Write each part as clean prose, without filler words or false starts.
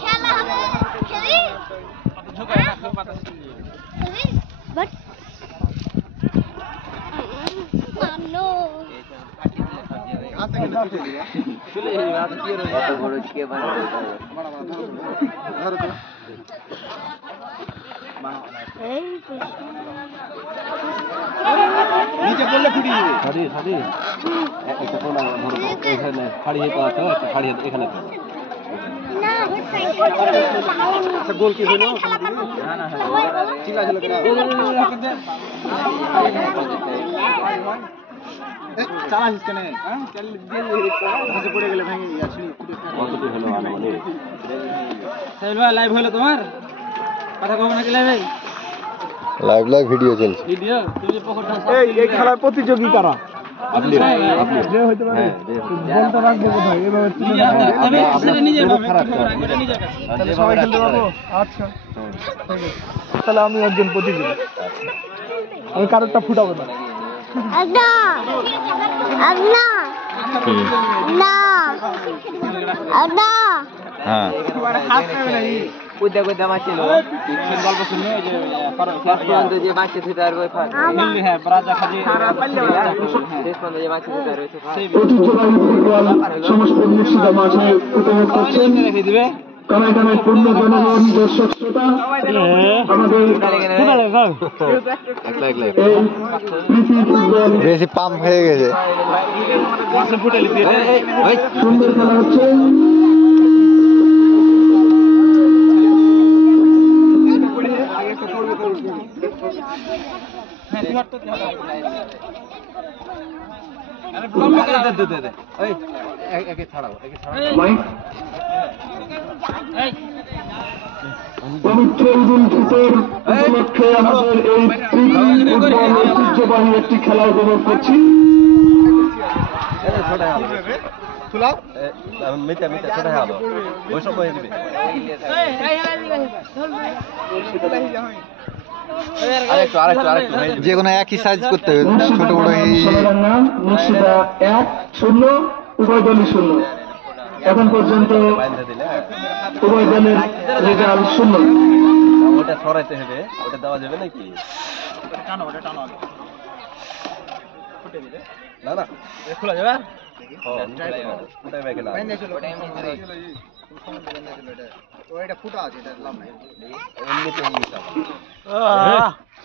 খেলা হবে খেলি বাট মানো নিচে পড়লে ফুটি যাবে সারি সারি একটা কোনা ধরো এখানে খাড়ি হতে আছে একটা খাড়ি এখানে না আচ্ছা গোল কি হলো না না চিলা চিলা চালা হিসকেনে হ্যাঁ চাল দিয়ে নিচে পড়ে গেলে ভেঙে যাচ্ছে কতটি হলো মানে সাইল ভাই লাইভ হলো তোমার কথা কব নাকি লাইভ লাইভ লাইভ ভিডিও চলছে ভিডিও তুমি পকেটটা এই খেলার প্রতিযোগী কারা আপনি আপনি যে হইতে পারে বলতে রাখবো কোথায় এভাবে আপনি নিজে খারাপ এটা নিজে তাহলে সবাই খেলতে পারবো আচ্ছা তাহলে আমি একজন প্রতিযোগী আমি কারোরটা ফুটাবো না আগনা আগনা না আগনা হ্যাঁ হাত নেবে না কইদা কইদা মাছিল গল্প শুনে ওই যে ফারুক যে বাচ্চা থেকে আর ওই খেললি হ্যাঁ রাজা খাজি সারা পাল্লে দেশ বন্ধ যে বাচ্চা থেকে আর ওই ঐতিহ্যবাহী ফুটবল সমস্ত মুর্শিদা মাঠে উপভোগ করছেন রেখে দিবে কানায় কানায় পূর্ণ জনগণ দর্শক শ্রোতা আমাদের এই প্রীতি ফুটবল বেশি পাম্প হয়ে গেছে সুন্দর খেলা হচ্ছে পবিত্র ঈদুল ফিতর উপলক্ষে আমাদের এই ফুটবল ঐতিহ্যবাহী একটি খেলা উপভোগ করছি যে কোনো একই সাইজ করতে হবে ছোট বড় মুর্শিদা 1-0 উভয় দলই 0 এখন পর্যন্ত উভয় দলের রেজাল্ট 0 ওটা সরাইতে হবে ওটা দেওয়া যাবে নাকি টানো ওটা টানো আগে ফুটে দিলে না না খোলা যাবে ফুটাই ব্যাকে না ওইটা ফুটা আছে এটা লাভ নাই এমনিতে হিসাব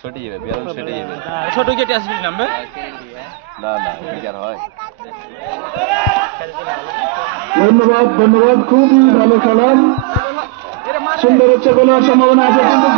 ছুটি যাবে বেরন ছুটি যাবে ছোট কেটে আসবি নামবে না না বিকার হয় ধন্যবাদ ধন্যবাদ খুবই ভালো খেলা সুন্দর হচ্ছে বলার সম্ভাবনা আছে কিন্তু